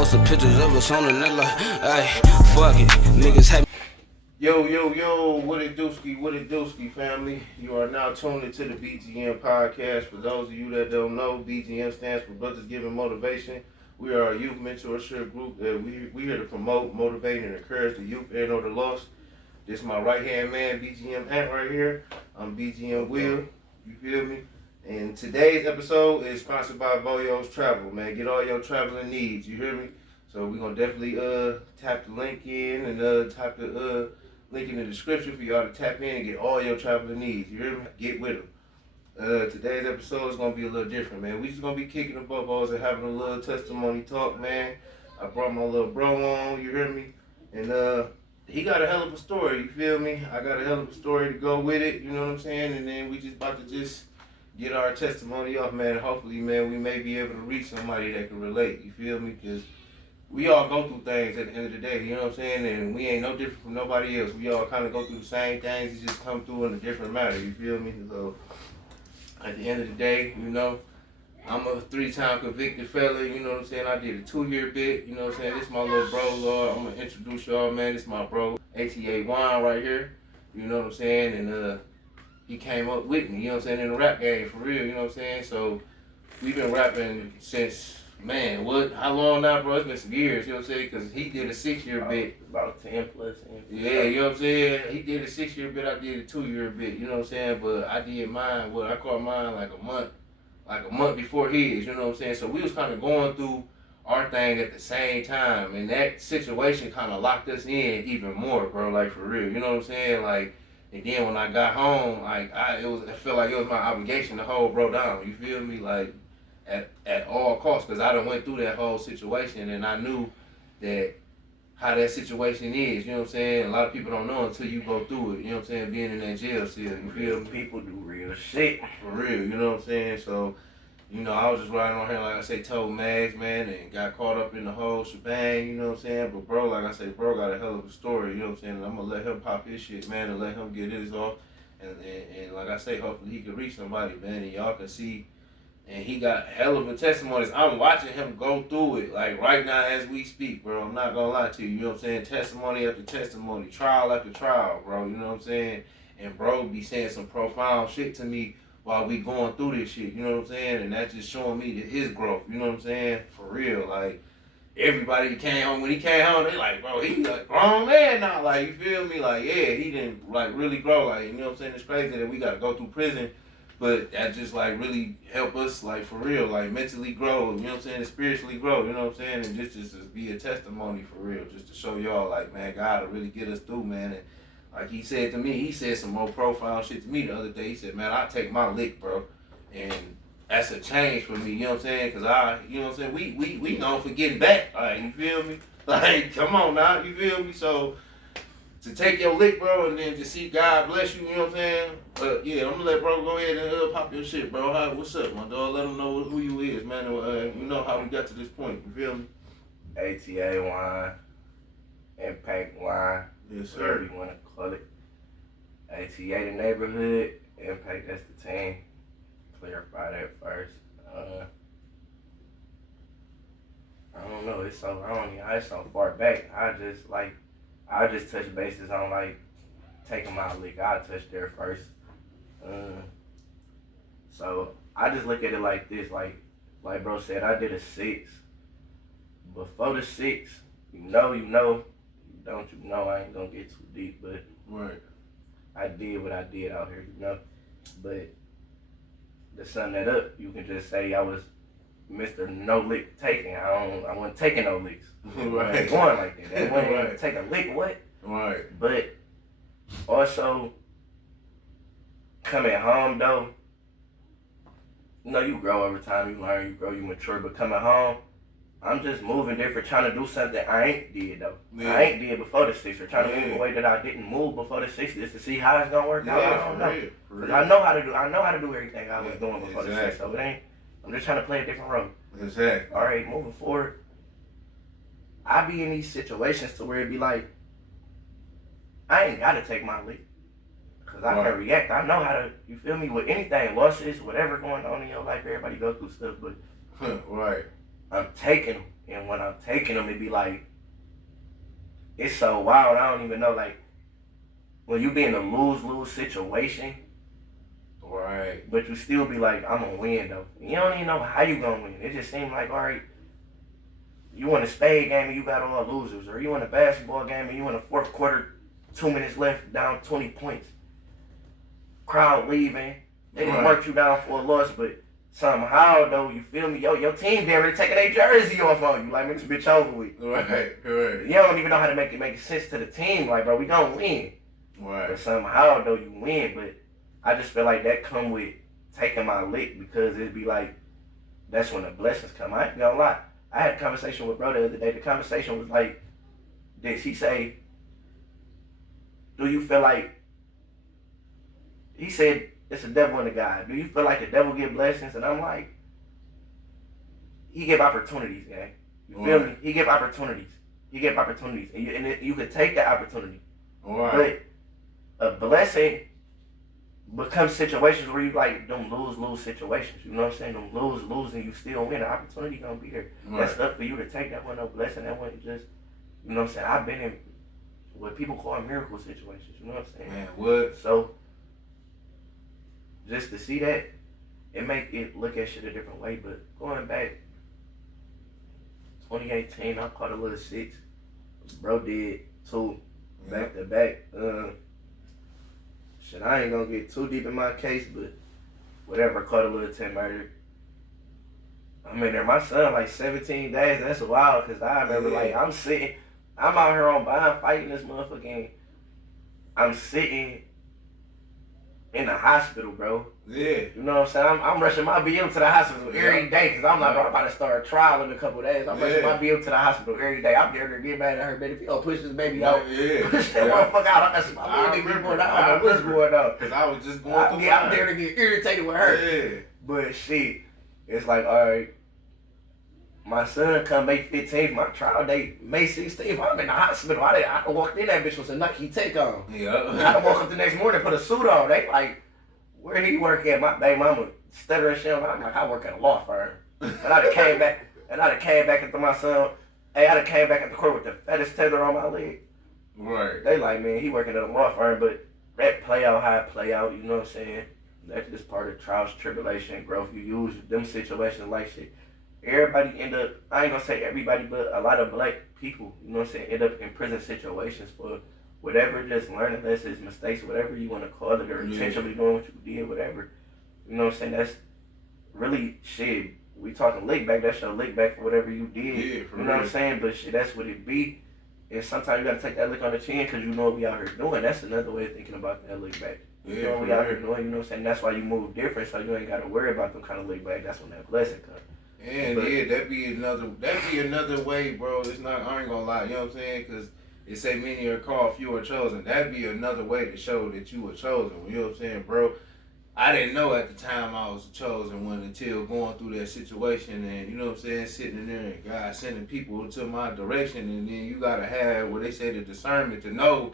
Post some pictures of us on the net like, ay, fuck it, niggas hate. Yo, what it dooski, family. You are now tuned into the B.G.M podcast. For those of you that don't know, B.G.M stands for Brothers Giving Motivation. We are a youth mentorship group that we here to promote, motivate, and encourage the youth and or the lost. This is my right-hand man, B.G.M Ant right here. I'm B.G.M Will, you feel me? And today's episode is sponsored by Boyo's Travel, man. Get all your traveling needs, you hear me? So we're going to definitely tap the link in and tap the link in the description for y'all to tap in and get all your traveling needs. You hear me? Get with them. Today's episode is going to be a little different, man. We just going to be kicking the bubbles and having a little testimony talk, man. I brought my little bro on, you hear me? And he got a hell of a story, you feel me? I got a hell of a story to go with it, you know what I'm saying? And then we just about to just get our testimony off, man. And hopefully, man, we may be able to reach somebody that can relate, you feel me? Because we all go through things at the end of the day, you know what I'm saying? And we ain't no different from nobody else. We all kind of go through the same things. It just come through in a different manner, you feel me? So, at the end of the day, you know, I'm a 3-time convicted fella, you know what I'm saying? I did a 2-year bit, you know what I'm saying? This is my little bro, Lord. I'm going to introduce y'all, man. This is my bro, A.T.A. Juan right here, you know what I'm saying? And he came up with me, you know what I'm saying, in the rap game, for real, you know what I'm saying? So, we've been rapping since... Man, how long now, bro? It's been some years, you know what I'm saying? Because he did a 6-year bit. About 10 plus. Yeah, you know what I'm saying? He did a 6-year bit, I did a 2-year bit, you know what I'm saying? But I did mine, I caught mine like a month before his, you know what I'm saying? So we was kind of going through our thing at the same time. And that situation kind of locked us in even more, bro, like for real, you know what I'm saying? Like, and then when I got home, like, it felt like it was my obligation to hold bro down, you feel me? Like, at all costs, because I done went through that whole situation and I knew that how that situation is, you know what I'm saying? A lot of people don't know until you go through it, you know what I'm saying? Being in that jail cell, you feel me? People do real shit. For real, you know what I'm saying? So, you know, I was just riding on here, like I say, told mags, man, and got caught up in the whole shebang, you know what I'm saying? But bro, like I say, bro got a hell of a story, you know what I'm saying? And I'm going to let him pop his shit, man, and let him get his off. And like I say, hopefully he can reach somebody, man, and y'all can see. And he got hell of a testimonies. I'm watching him go through it, like right now as we speak, bro. I'm not gonna lie to you, you know what I'm saying? Testimony after testimony, trial after trial, bro, you know what I'm saying? And bro be saying some profound shit to me while we going through this shit, you know what I'm saying? And that's just showing me his growth, you know what I'm saying? For real, like, everybody came home, when he came home, they like, bro, he like grown man now, like, you feel me? Like, yeah, he didn't, like, really grow, like, you know what I'm saying? It's crazy that we gotta go through prison. But that just like really help us like for real, like mentally grow, you know what I'm saying, and spiritually grow, you know what I'm saying, and just to be a testimony for real, just to show y'all like, man, God will really get us through, man. And like he said to me, he said some more profound shit to me the other day. He said, man, I take my lick, bro, and that's a change for me, you know what I'm saying, cause you know what I'm saying, we known for getting back, like, you feel me, like, come on now, you feel me, so. To take your lick, bro, and then to see God bless you, you know what I'm saying? But yeah, I'm gonna let bro go ahead and pop your shit, bro. Hi, what's up, my dog? Let them know who you is, man. You know how we got to this point, you feel me? A.T.A. wine, Impact wine, Yes, sir. whatever you want to call it. A.T.A. the neighborhood, Impact that's the team. Clarify that first. I don't know, it's so far back. I just touch bases on like taking my lick. I touch there first. So I just look at it like this, like bro said, I did a 6. Before the 6, you know, you don't, I ain't gonna get too deep, but right. I did what I did out here, you know. But to sum that up, you can just say I was Mr. No Lick Taking. I wasn't taking no licks. Right. I wasn't going like that. I wasn't Right. take a lick, what? Right. But also coming home though, you know, you grow over time, you learn, you grow, you mature, but coming home, I'm just moving different, trying to do something I ain't did though. Yeah. I ain't did before the 6, or trying to move a way that I didn't move before the 6 just to see how it's gonna work out. I don't know. Real. I know how to do everything I was doing before the 6, so it ain't, I'm just trying to play a different role. Exactly. Alright, moving forward, I be in these situations to where it be like, I ain't gotta take my lead. Cause I can react. I know how to, you feel me, with anything, losses, whatever going on in your life, everybody go through stuff, but right. I'm taking them And when I'm taking them, it be like, it's so wild. I don't even know. Like, when you be in a lose-lose situation, right, but you still be like, I'm gonna win though. You don't even know how you gonna win. It just seems like, all right, you in a spade game and you got all losers, or you in a basketball game and you in the fourth quarter, 2 minutes left, down 20 points. Crowd leaving, they done marked you down for a loss, but somehow though, you feel me? Your team there already taking their jersey off on you. Like, man, this bitch over with. Right. You don't even know how to make it sense to the team. Like, bro, we don't win. Right. But somehow though, you win. But I just feel like that come with taking my lick, because it'd be like, that's when the blessings come. I ain't gonna lie. I had a conversation with bro the other day. The conversation was like, did he say, do you feel like, he said, it's a devil in the guy. Do you feel like the devil give blessings? And I'm like, he give opportunities, gang. You feel me? He give opportunities. And you could take that opportunity. But a blessing becomes situations where you like them lose situations. You know what I'm saying? Them lose and you still win. The opportunity gonna be there. That's up for you to take. That one no blessing. That one just, you know what I'm saying? I've been in what people call miracle situations. You know what I'm saying? Man, what? So just to see that, it make it look at shit a different way. But going back, 2018, I caught a little 6. Bro did 2 back to back. Shit, I ain't gonna get too deep in my case, but whatever, caught a little 10 murder. I'm in there, my son like 17 days, that's wild, cause I remember like I'm out here on bond fighting this motherfucking, I'm sitting in the hospital, bro. Yeah. You know what I'm saying? I'm rushing my B.M to the hospital every day, cause I'm like, bro, I'm about to start a trial in a couple of days. I'm rushing my B.M to the hospital every day. I'm there to get mad at her, man. If you don't push this baby out, push that motherfucker out. I'm my baby going out. I don't know what's going on. Cause I was just going through I'm there to get irritated with her. Yeah. But shit, it's like, all right, my son come May 15th, my trial date May 16th. I'm in the hospital. I walked in, that bitch with a Nike take on. Yeah. I woke up the next morning, put a suit on. They like, where he work at? My baby mama stuttering shit. I'm like, I work at a law firm. And I done came back into my son. Hey, I done came back at the court with the fattest tether on my leg. Right. They like, man, he working at a law firm, but that play out how it play out, you know what I'm saying? That's just part of trials, tribulation, growth. You use them situations like shit. Everybody end up, I ain't gonna say everybody, but a lot of black people, you know what I'm saying, end up in prison situations for whatever, just learning lessons, mistakes, whatever you want to call it, or intentionally doing what you did, whatever. You know what I'm saying? That's really shit. We talking lick back, that's your lick back for whatever you did. Yeah, you know what I'm saying? But shit, that's what it be. And sometimes you gotta take that lick on the chin because you know what we out here doing. That's another way of thinking about that lick back. You know what we out here doing, you know what I'm saying? That's why you move different, so you ain't gotta worry about them kind of lick back. That's when that blessing comes. And that'd be another way, bro. It's not, I ain't gonna lie, you know what I'm saying? Cause it say many are called, few are chosen. That'd be another way to show that you were chosen. You know what I'm saying, bro? I didn't know at the time I was a chosen one until going through that situation, and you know what I'm saying, sitting in there and God sending people to my direction, and then you gotta have what they say, the discernment to know.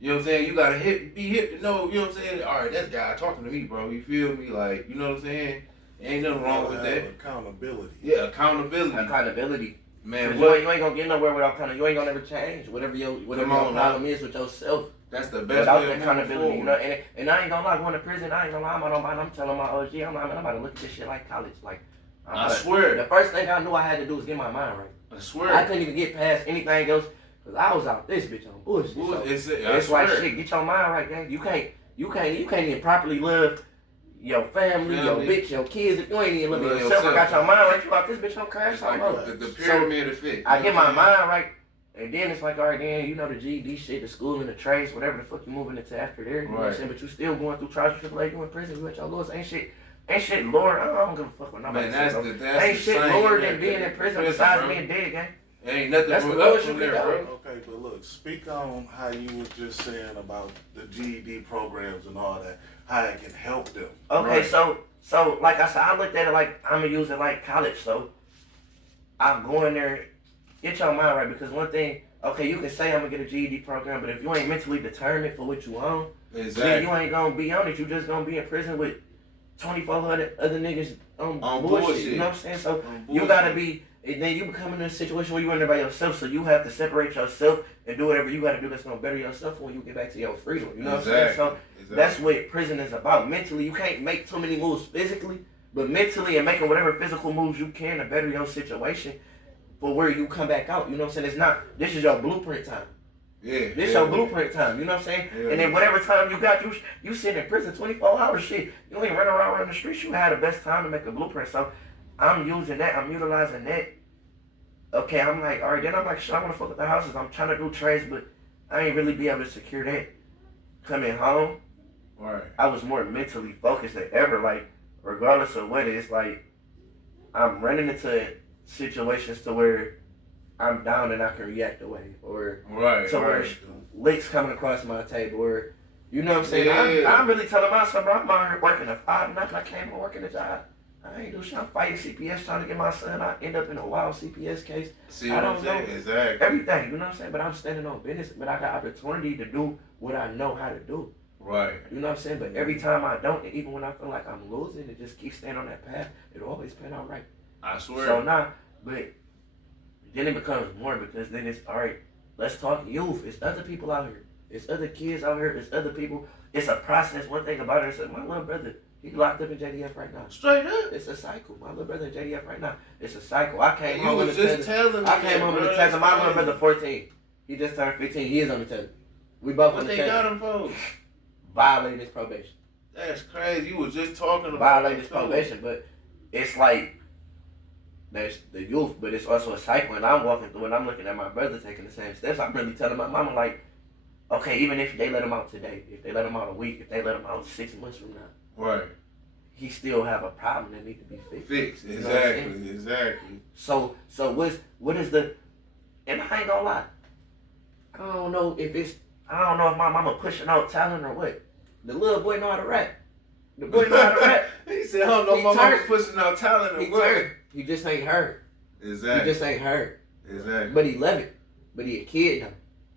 You know what I'm saying? You gotta be hip to know. You know what I'm saying? All right, that's God talking to me, bro. You feel me? Like, you know what I'm saying? Ain't nothing wrong with that. Accountability. Yeah, accountability. Man, you ain't gonna get nowhere without accountability. You ain't gonna never change. Whatever your problem is with yourself. That's the best without way that accountability, you know. And I ain't gonna lie, going to prison, I ain't gonna lie, I'm telling my OG, I'm about to look at this shit like college. Like, I swear. The first thing I knew I had to do was get my mind right. I swear. I couldn't even get past anything else because I was out this bitch on bullshit. It's like shit. Get your mind right, gang. You can't even properly love your family, your bitch, your kids. If you ain't even loving yourself, I got your mind right. You out this bitch on crash. Like the pyramid effect. I get my mind right. And then it's like, all right, then, you know, the GED shit, the school and the trades, whatever the fuck you moving into after there. You know what I'm saying? But you still going through trials, AAA, you in prison, you at your lowest. Ain't shit lower. I don't give a fuck what nobody says. Ain't shit lower than being in prison besides being dead, gang. Ain't nothing that's up the from there, bro. Okay, but look, speak on how you was just saying about the GED programs and all that, how it can help them. Okay, so like I said, I looked at it like I'm gonna use it like college. So I'm going there. Get your mind right, because one thing, okay, you can say I'm gonna get a GED program, but if you ain't mentally determined for what you want, then you ain't gonna be on it. You just gonna be in prison with 2,400 other niggas on bullshit. You know what I'm saying? So you gotta be, And then you become in a situation where you're in there by yourself, so you have to separate yourself and do whatever you got to do that's going to better yourself when you get back to your freedom. You know what I'm saying? So that's what prison is about. Mentally, you can't make too many moves physically, but mentally and making whatever physical moves you can to better your situation for where you come back out. You know what I'm saying? It's not, this is your blueprint time. Yeah. This your blueprint time, you know what I'm saying? And then whatever time you got, you sit in prison 24 hours, shit. You ain't running around the streets, you had the best time to make a blueprint. So I'm using that, I'm utilizing that. Okay, I'm like, all right, then I'm like, shit, I want to fuck with the houses. I'm trying to do trades, but I ain't really be able to secure that. Coming home, Right. I was more mentally focused than ever. Like, regardless of what it is, like, I'm running into situations to where I'm down and I can react away, or where licks coming across my table, or you know what I'm saying. Yeah. I'm really telling myself, bro, I'm out here working a 5 and I came home working a job. I ain't do shit. I'm fighting CPS trying to get my son. I end up in a wild CPS case. See I what don't I'm know saying? Exactly. everything. You know what I'm saying. But I'm standing on business. But I got opportunity to do what I know how to do. Right. You know what I'm saying? But every time I don't, and even when I feel like I'm losing, and just keep staying on that path, it'll always pan out right. I swear. So now, but then it becomes more because then it's, all right, let's talk youth. It's other people out here. It's other kids out here. It's other people. It's a process. One thing about it is that my little brother, he locked up in JDF right now. Straight up. It's a cycle. My little brother in JDF right now. It's a cycle. I came You home was in the just telling me. I came home in the tether. My little brother 14. He just turned 15. He is on the tether. We both on What the they got tether. him for? Violating his probation. That's crazy. You was just talking about Violating his probation, but it's like there's the youth, but it's also a cycle. And I'm walking through and I'm looking at my brother taking the same steps. I'm really telling my mama, like, okay, even if they let him out today, if they let him out a week, if they let him out 6 months from now, Right. he still have a problem that need to be fixed. Fixed. You know what I'm saying? Exactly. Exactly. So what is the, and I ain't gonna lie, I don't know if my mama pushing out talent or what. The little boy know how to rap. The boy know how to rap. He said, I don't know, He my mama turned- pushing out talent He or what. turned. He just ain't heard. Exactly. He just ain't heard. Exactly. But he love it. But he a kid though.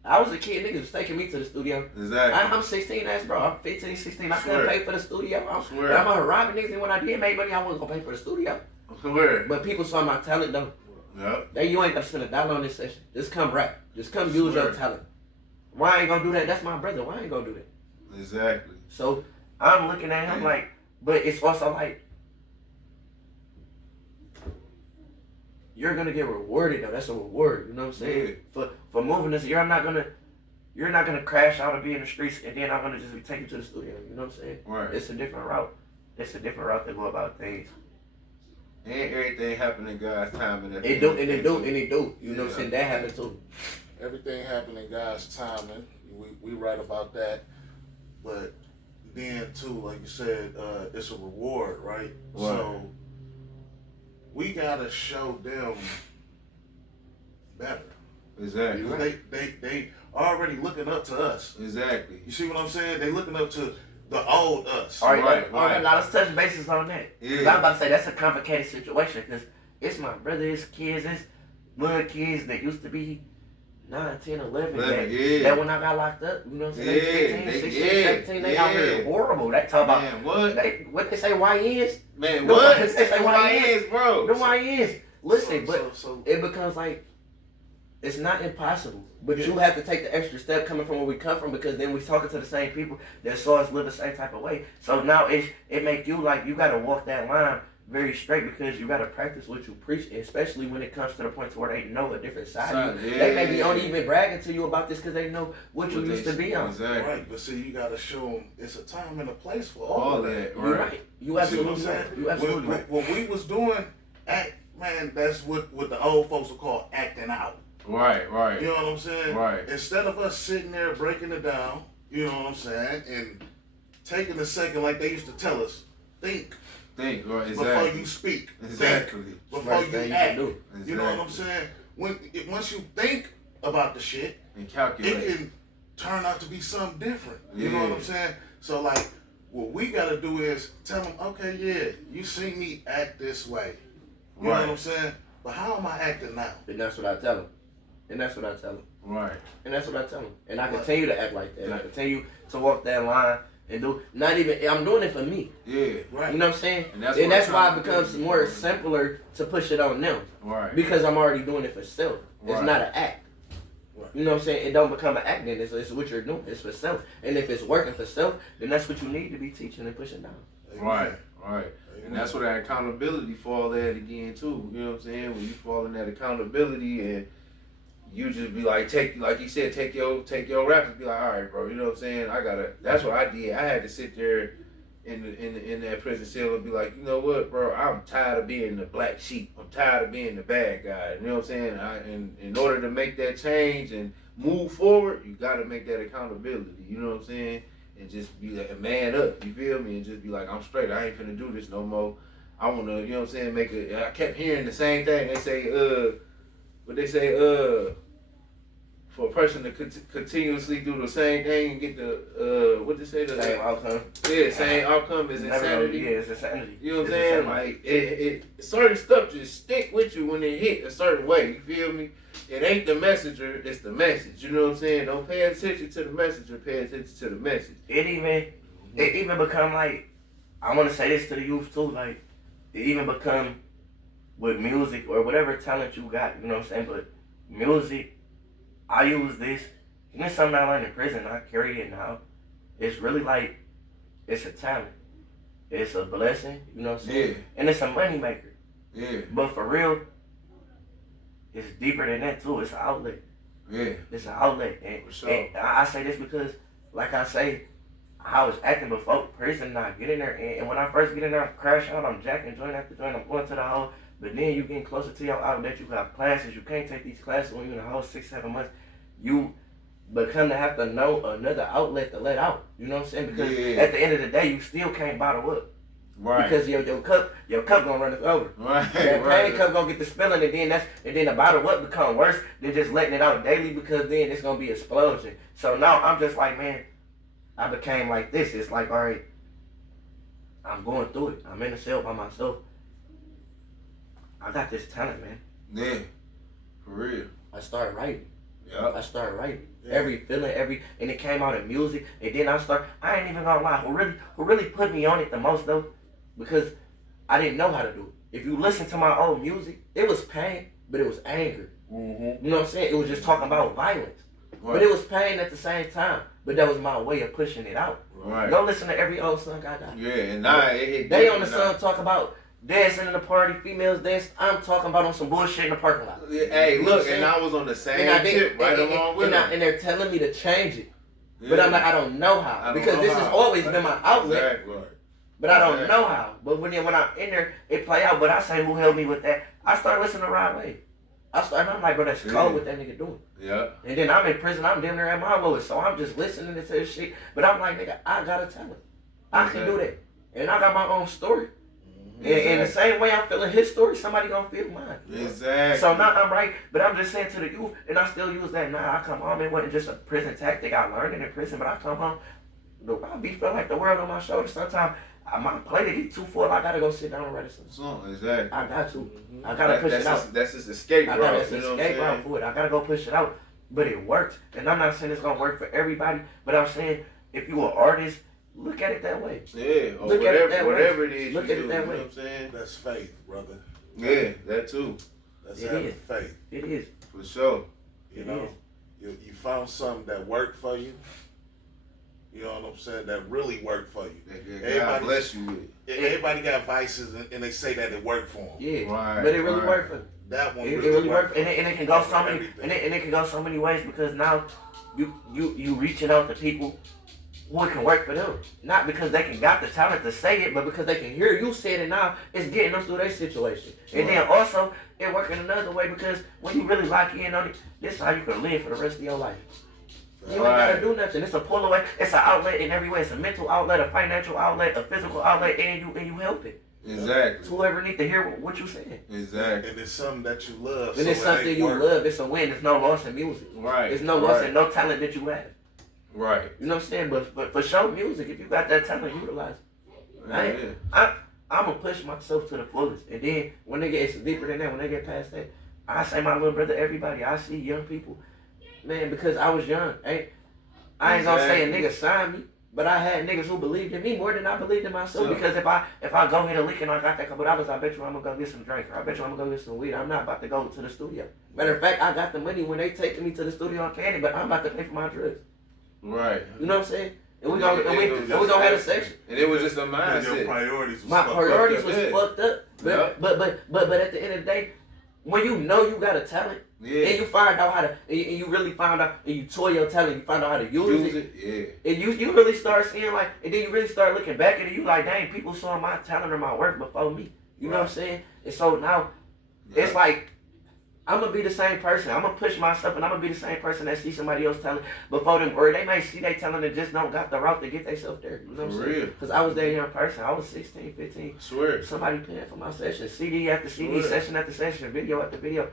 I was a kid, niggas was taking me to the studio. Exactly. I'm 16, that's bro. I'm 15, 16. I Swear. couldn't pay for the studio. Swear. I'm out here robbing niggas, and when I did make money, I wasn't gonna pay for the studio. Swear. But people saw my talent though. Yep. You ain't gonna spend $1 on this session. Just come rap. Just come use your talent. Why I ain't gonna do that? That's my brother. Why I ain't gonna do that? Exactly. So I'm looking at him like, but it's also like, you're gonna get rewarded though. That's a reward. You know what I'm saying? Yeah. For moving this, you're not gonna crash out and be in the streets, and then I'm gonna just take you to the studio. You know what I'm saying? Right. It's a different route. It's a different route to go about things. And everything happened in God's time. And It do. You know what I'm saying? That happened too. Everything happened in God's timing. We right about that. But then too, like you said, it's a reward, right? So we gotta show them better. Exactly. They already looking up to us. Exactly. You see what I'm saying? They looking up to the old us. All right, Right. now let's touch bases on that. Yeah. 'Cause I'm about to say that's a complicated situation because it's my brother's kids, it's little kids that used to be 9, 10, 11. That when I got locked up, you know what I'm saying? Yeah, 15, 16, 17, they out here horrible. They talk about, Man, what? what they say YNs? Man, No, what? they say YNs, bro. The YNs. Listen, but so it becomes like, it's not impossible, but you have to take the extra step coming from where we come from, because then we talking to the same people that saw us live the same type of way. So now it make you like, you got to walk that line very straight, because you got to practice what you preach, especially when it comes to the point to where they know a different side of you. They may be only even bragging to you about this because they know what you used to be on. Exactly. right, but see, you gotta show them it's a time and a place for All all that. You're right. You absolutely see what I'm right. saying? You absolutely right. What we was doing, man, that's what the old folks would call acting out. Right, right. You know what I'm saying? Right. Instead of us sitting there breaking it down, you know what I'm saying, and taking a second like they used to tell us, think Think, right, before exactly. you speak. Exactly. Think before Smartest you thing you act. can do. You know what I'm saying? Once you think about the shit, And calculate. it can turn out to be something different. You know Yeah. what I'm saying? So like, what we gotta do is tell them, okay, yeah, you see me act this way. You know Right. what I'm saying? But how am I acting now? And that's what I tell them. Right. And I continue to act like that. And I continue to walk that line and do not even. I'm doing it for me. Yeah. Right. You know what I'm saying? And that's why it becomes more simpler to push it on them. Right. Because I'm already doing it for self. It's Right. not an act. Right. You know what I'm saying? It don't become an act then. It's what you're doing. It's for self. And if it's working for self, then that's what you need to be teaching and pushing down. Amen. Right. Right. Amen. And that's where that accountability fall at again too. You know what I'm saying? When you fall in that accountability and you just be like, like you said, take your raps and be like, all right, bro. You know what I'm saying? That's what I did. I had to sit there in that prison cell and be like, you know what, bro? I'm tired of being the black sheep. I'm tired of being the bad guy. You know what I'm saying? And in order to make that change and move forward, you got to make that accountability. You know what I'm saying? And just be like a man up. You feel me? And just be like, I'm straight. I ain't finna do this no more. I want to, you know what I'm saying? I kept hearing the same thing. They say, for a person to continuously do the same thing and get the, what they say? The Same outcome. Yeah, same outcome is insanity. Yeah, it's insanity. You know what I'm saying? Like, it certain stuff just stick with you when it hit a certain way. You feel me? It ain't the messenger, it's the message. You know what I'm saying? Don't pay attention to the messenger, pay attention to the message. It even become like, I want to say this to the youth too, like, it even become with music or whatever talent you got, you know what I'm saying? But music, I use this, and it's something I learned in prison, I carry it now. It's really like, it's a talent. It's a blessing, you know what I'm saying? Yeah. And it's a money maker. Yeah. But for real, it's deeper than that too. It's an outlet. Yeah. It's an outlet. And, For sure. and I say this because, like I say, I was acting before prison. I get in there, and when I first get in there, I crash out. I'm jacking joint after joint. I'm going to the hole. But then you getting closer to your outlet. You got classes. You can't take these classes when you're in the hole 6-7 months. You become to have to know another outlet to let out. You know what I'm saying? Because at the end of the day, you still can't bottle up. Right. Because your cup gonna run us over. Right. That Right. pain cup gonna get the spilling, and then the bottle up become worse than just letting it out daily, because then it's gonna be explosion. So now I'm just like, man, I became like this. It's like, all right, I'm going through it. I'm in the cell by myself. I got this talent, man. Yeah. For real. I started writing. Yeah. I started writing. Yeah. Every feeling, and it came out in music. And then I ain't even gonna lie, who really put me on it the most though, because I didn't know how to do it. If you listen to my old music, it was pain, but it was anger. Mm-hmm. You know what I'm saying? It was just talking about violence. Right. But it was pain at the same time. But that was my way of pushing it out. Right. Go listen to every old song I got. Yeah, and now it hit They on the different now. song talk about dancing in the party, females dance. I'm talking about on some bullshit in the parking lot. Hey, You know what look, I'm and I was on the same And tip right along with them. and they're telling me to change it. Yeah. But I'm like, I don't know how. I don't Because know this how. has always been my outlet. Exactly. But I don't Exactly. know how. But when I'm in there, it play out. But I say, who helped me with that? I start listening to Rod Wave. I'm like, bro, that's cold what that nigga doing. Yeah. And then I'm in prison, I'm damn near at my lowest. So I'm just listening to this shit. But I'm like, nigga, I got a talent. I can do that. And I got my own story. And in the same way I'm feeling his story, somebody gonna feel mine. Exactly. So now I'm right, but I'm just saying to the youth, and I still use that now. I come home, it wasn't just a prison tactic. I learned it in prison, but I come home, I be feeling like the world on my shoulders. Sometimes my plate get too full, I gotta go sit down and write a song. Exactly. I got to. I gotta push it out. That's just escape I route. got this escape route for it. I gotta go push it out. But it works. And I'm not saying it's gonna work for everybody, but I'm saying if you an artist, look at it that way. Yeah, or Look at it that way. whatever it is Look you at it do, that you way. know what I'm saying? That's faith, brother. Yeah, that too. That's It having is. faith. It is. For sure. You It know, you found something that worked for you. You know what I'm saying? That really worked for you. That God bless you with. Everybody got vices, and they say that it worked for them. Yeah. Right, But it really right. worked for me. That one It really, really worked. works, and it can go so many, Everything. and it can go so many ways, because now you reaching out to people who it can work for them, not because they can got the talent to say it, but because they can hear you say it, and now it's getting them through their situation. And then also it working another way, because when you really lock in on it, this is how you can live for the rest of your life. You ain't gotta do nothing. It's a pull away. It's an outlet in every way. It's a mental outlet, a financial outlet, a physical outlet, and you help it. Exactly. Whoever need to hear what you saying. Exactly. And it's something that you love. And so it's it something ain't you work. love. It's a win. There's no loss in music. Right. There's no loss in no talent that you have. Right. You know what I'm saying? But for show music, if you got that talent, utilize it. Yeah. I'm going to push myself to the fullest. And then when they get, it's deeper than that, when they get past that, I say my little brother, everybody, I see young people, man, because I was young. I ain't going to say a nigga signed me, But I had niggas who believed in me more than I believed in myself. Because if I go hit a lick and I got that couple dollars, I bet you I'm gonna go get some drink, or I bet you I'm gonna go get some weed. I'm not about to go to the studio. Matter of fact, I got the money when they taking me to the studio on Candy, but I'm about to pay for my drugs. Right. You know what I'm saying? And we gonna have a section. And it was just a mindset. Your priorities was my priorities was Yeah. fucked up. But at the end of the day, when you know you got a talent, and you find out how to, and you really find out, and you toy your talent, you find out how to use it. Yeah. And you really start seeing like, and then you really start looking back at it, you like, dang, people saw my talent or my work before me. You know what I'm saying? And so now, it's like, I'm going to be the same person. I'm going to push myself, and I'm going to be the same person that see somebody else talent before them, or they may see they talent and just don't got the route to get themselves there. You know what I'm saying? Because I was that young person. I was 16, 15. Swear. Somebody paying for my session. CD after CD, session after session, video after video.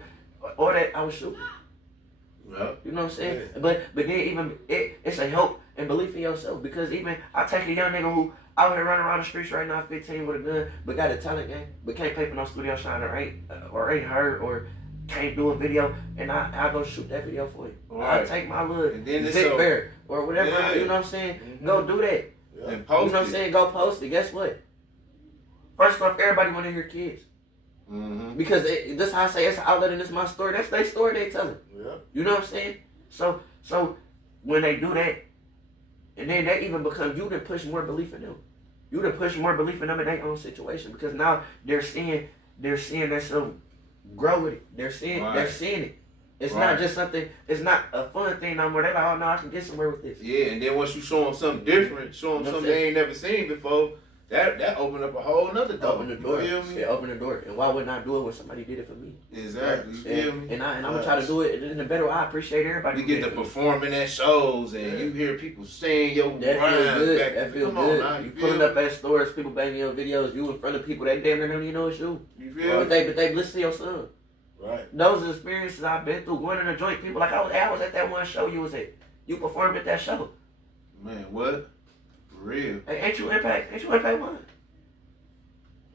All that I was shooting. Yep. You know what I'm saying? Yeah. But then even, it's a help and belief in yourself. Because even, I take a young nigga who out here running around the streets right now, 15 with a gun, but got a talent game, but can't pay for no studio shine or ain't heard, or can't do a video, and I go shoot that video for you. Right. I take my little Vic Bear or whatever, you know what I'm saying? Mm-hmm. Go do that. Yeah. And post you know what I'm saying? Go post it. Guess what? First off, everybody want to hear kids. Mm-hmm. Because this how I say it's an outlet and it's my story. That's their story they telling. Yeah. You know what I'm saying? So when they do that, and then they even become, you done push more belief in them. You done push more belief in them in their own situation, because now they're seeing themselves grow with it. They're seeing it. It's not just something. It's not a fun thing no more. They're like, oh no, I can get somewhere with this. Yeah, and then once you show them something different, show them something they ain't never seen before, that opened up a whole nother door. Open the door. You feel me? Yeah, open the door. And why wouldn't I do it when somebody did it for me? Exactly. You feel me? And I'm gonna try to do it in the better way. I appreciate everybody. You get to performing at shows, and you hear people saying your that rhymes feel good. back. That feel Come good. on now, you pulling up at stores, people banging your videos, you in front of people that damn near don't even know it's you. You feel me? But they listen to your son. Right. Those are experiences I've been through. Going in a joint, people like, I was at that one show you was at. You performed at that show. Man, what? For real. Hey, ain't you Impact One?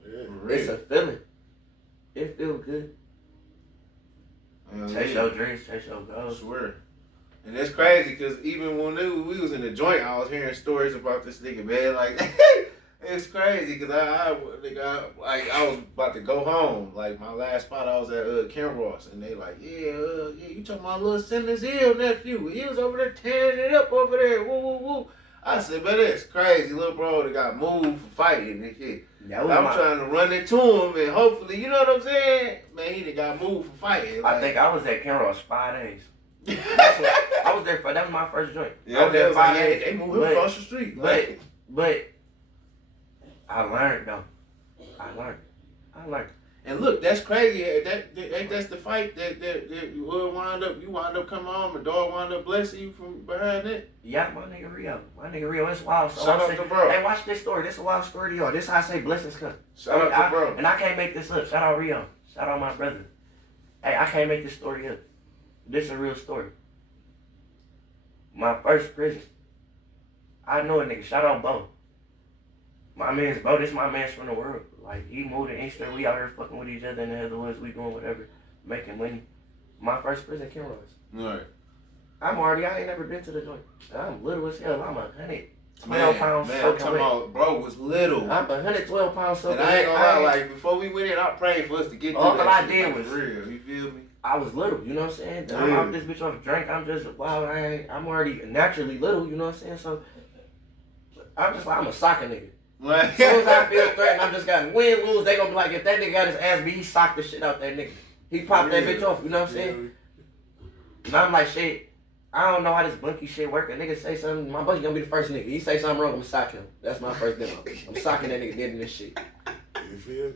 Yeah. For real. It's a feeling. It feels good. Chase your dreams, chase your I goals. swear. And that's crazy, because even when we was in the joint, I was hearing stories about this nigga, man. Like, it's crazy, because I was about to go home. Like, my last spot, I was at Ken Ross, and they like, yeah, you talking about little Simmons Hill nephew. He was over there tearing it up over there. Woo, woo, woo. I said, man, that's crazy. Little bro that got moved for fighting and shit. I'm trying to run into him, and hopefully, you know what I'm saying? Man, he done got moved for fighting. Like, I think I was at Ken Ross 5 days. I was there for, that was my first joint. Yeah, I was there 5 days. They moved him across the street. But I learned though. I learned. And look, that's crazy. That's the fight that you wind up coming home, and dog wind up blessing you from behind it. Yeah, my nigga Rio, it's wild. So Shout out to bro. Hey, watch this story. This is a wild story to y'all. This is how I say blessings come. Shout out to bro. And I can't make this up. Shout out Rio. Shout out my brother. Hey, I can't make this story up. This is a real story. My first prison. I know a nigga. Shout out Bo. My man's Bo. This my man's from the world. Like, he moved to Eastern. We out here fucking with each other in the other woods. We doing whatever. Making money. My first prison, Ken Ross. Right. I ain't never been to the joint. I'm little as hell. I'm 112 pounds man, I'm soaking talking wet. about bro was little. I'm 112 pounds soaking And wet. I ain't gonna lie, like, before we went in, I prayed for us to get All through I that did shit, was- real. You feel me? I was little, you know what I'm saying? I'm out this bitch off a drink. I'm just, wow, I'm already naturally little, you know what I'm saying? So, I'm just like, I'm a soccer nigga. Like, As soon as I feel threatened, I'm just got win, lose. They gonna be like, if that nigga got his ass beat, he socked the shit out that nigga. He popped that bitch off, you know what I'm saying? And I'm like, shit, I don't know how this bunky shit work. A nigga say something, my buddy gonna be the first nigga. He say something wrong, I'm gonna sock him. That's my first demo. I'm socking that nigga dead in this shit. You feel?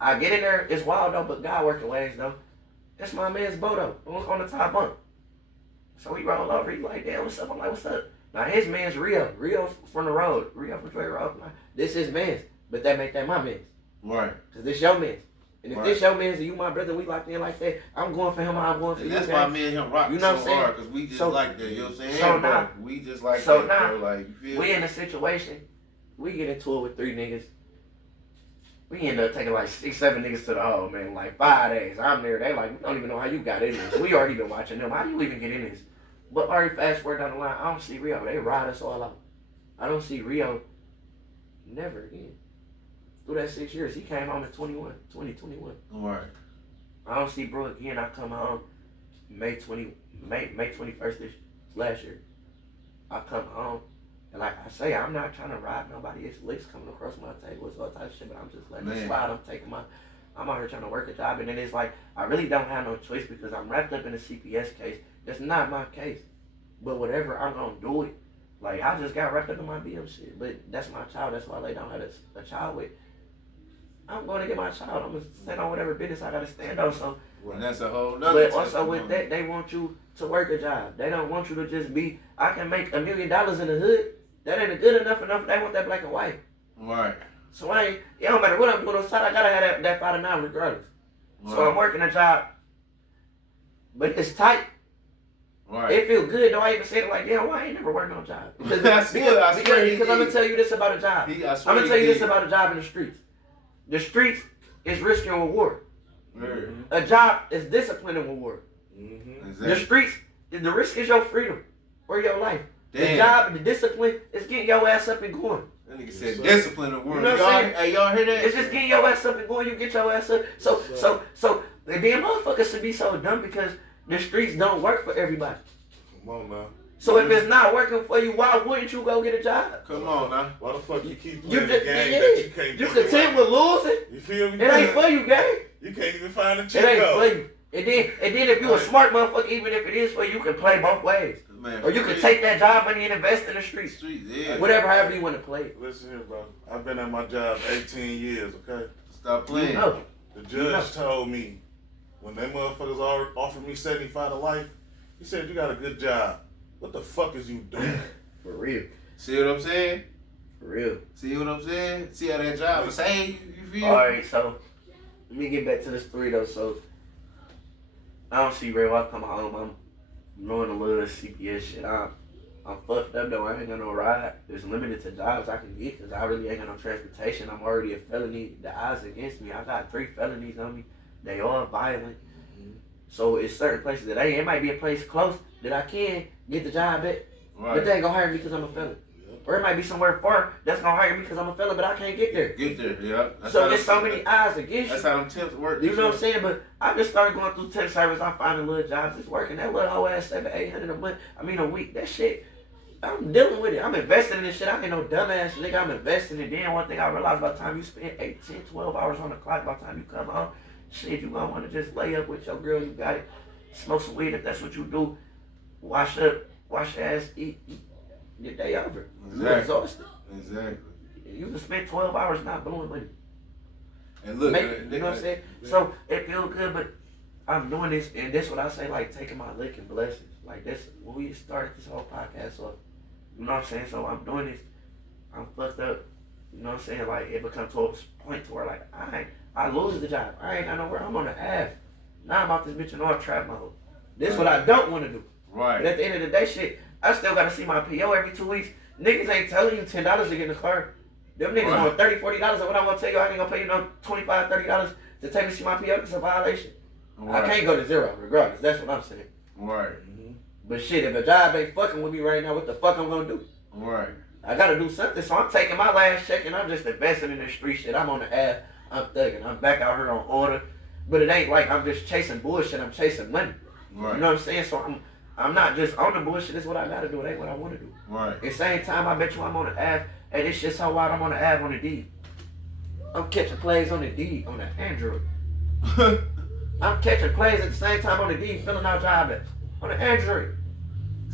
I get in there, it's wild though, but God working ways though. That's my man's Bodo on the top bunk. So we roll over, he like, damn, what's up? I'm like, what's up? Now his man's Rio from the road, Rio from Dre Road. Like, this is man's, but that make that my man's. right. Cause this your man's. And if Right. this your man's and you my brother, we locked in like that, I'm going for him, I'm going for And you. that's man. why me and him rock You know what I'm so saying? hard, because we just So- like that, you know what I'm saying? so bro, now- we just like so that, now, bro. Like, you feel We me? in a situation, we get into it with 3 niggas. We end up taking like 6, 7 niggas to the hole, man. Like 5 days. I'm there. They like, we don't even know how you got in this. We already been watching them. How do you even get in this? But already fast forward down the line, I don't see Rio. They ride us all out. I don't see Rio never again. Through that 6 years, he came home at 2021. Right. I don't see bro again. I come home May 21st this last year. I come home, and like I say, I'm not trying to rob nobody. It's licks coming across my table. It's all type of shit, but I'm just letting it slide. I'm out here trying to work a job, and then it's like, I really don't have no choice because I'm wrapped up in a CPS case. That's not my case. But whatever, I'm going to do it. Like, I just got wrapped up in my B.G.M shit, but that's my child. That's why they don't have a child with. I'm going to get my child. I'm going to stand on whatever business I got to stand on. So, And that's a whole nother. but also with that, they want you to work a job. They don't want you to just be, I can make $1 million in the hood. That ain't good enough. They want that black and white. Right. So it don't matter what I'm doing on the side, I gotta have that $5 regardless. Right. So I'm working a job, but it's tight. Right. It feel good though. I even said it like, damn, why I ain't never worked no job? Because I'm gonna tell you this about a job. I'm gonna tell you this about a job in the streets. The streets is risk and reward. Mm-hmm. A job is discipline and reward. Mm-hmm. Exactly. The streets, the risk is your freedom or your life. Damn. The job, the discipline is getting your ass up and going. That nigga said discipline and word. You know what I'm saying? Hey, y'all hear that? It's just getting your ass up and going. You get your ass up. So the damn motherfuckers should be so dumb because the streets don't work for everybody. Come on now. So if it's not working for you, why wouldn't you go get a job? Come on now. Why the fuck you keep You playing the game that you can't You do content with losing? You feel me? It ain't for you, gang. You can't even find a It check ain't out. for you. And then if you a smart motherfucker, even if it is for you, you can play both ways. Man, Or you can take that job money and invest in the streets. Yeah. Whatever, however you want to play it. Listen here, bro. I've been at my job 18 years, okay? Stop playing. You know. The judge told me when them motherfuckers offered me 75 to life, he said, you got a good job. What the fuck is you doing? For real. See what I'm saying? For real. See what I'm saying? See how that job is saying? You feel? Alright, so let me get back to the story though. So I don't see Ray. I come home, I'm doing a little CPS shit. I'm fucked up though. I ain't got no ride. There's limited to jobs I can get because I really ain't got no transportation. I'm already a felony. The odds against me. I got 3 felonies on me. They all violent. So it's certain places that it might be a place close that I can get the job at, but they ain't gonna hire me because I'm a felon. Or it might be somewhere far that's gonna hire me because I'm a felon, but I can't get there. Get there, yeah. That's so there's so many odds against you. That's how them temps work. You know what I'm saying? But I just started going through temp service. I'm finding little jobs. It's working. That little whole ass $700-800 a month. A week. That shit. I'm dealing with it. I'm investing in this shit. I ain't no dumbass nigga. I'm investing in it. Then one thing I realized by the time you spend 8, 10, 12 hours on the clock, by the time you come home, shit, you gonna want to just lay up with your girl. You got it. Smoke some weed if that's what you do. Wash up. Wash your ass. Eat. Your day over. Exactly. You're exhausted. Exactly. You can spend 12 hours not blowing money. And look, you know what I'm saying? So it feels good, but I'm doing this, and that's what I say, like taking my lick and blessings. Like this, when we started this whole podcast off, you know what I'm saying? So I'm doing this, I'm fucked up. You know what I'm saying? Like it becomes to a point to where like I lose the job. I ain't got nowhere. I'm on the ass. Now I'm out this bitch in all trap mode. This is what I don't want to do. Right. But at the end of the day, shit, I still gotta see my PO every 2 weeks. Niggas ain't telling you $10 to get in the car. Them niggas want $30, $40. And what I'm gonna tell you, I ain't gonna pay you no $25, $30 to take me to see my PO. It's a violation. Right. I can't go to zero regardless. That's what I'm saying. Right. But shit, if a job ain't fucking with me right now, what the fuck I'm gonna do? Right. I gotta do something. So I'm taking my last check and I'm just investing in the street shit. I'm on the app. I'm thugging. I'm back out here on order. But it ain't like I'm just chasing bullshit. I'm chasing money. Right. You know what I'm saying? So I'm not just on the bullshit. It's what I gotta do. It ain't what I want to do. Right. At the same time, I bet you I'm on the app. And it's just how wide I'm on the app on the D. I'm catching plays on the D on the Android. I'm catching plays at the same time on the D, filling out job apps on the Android.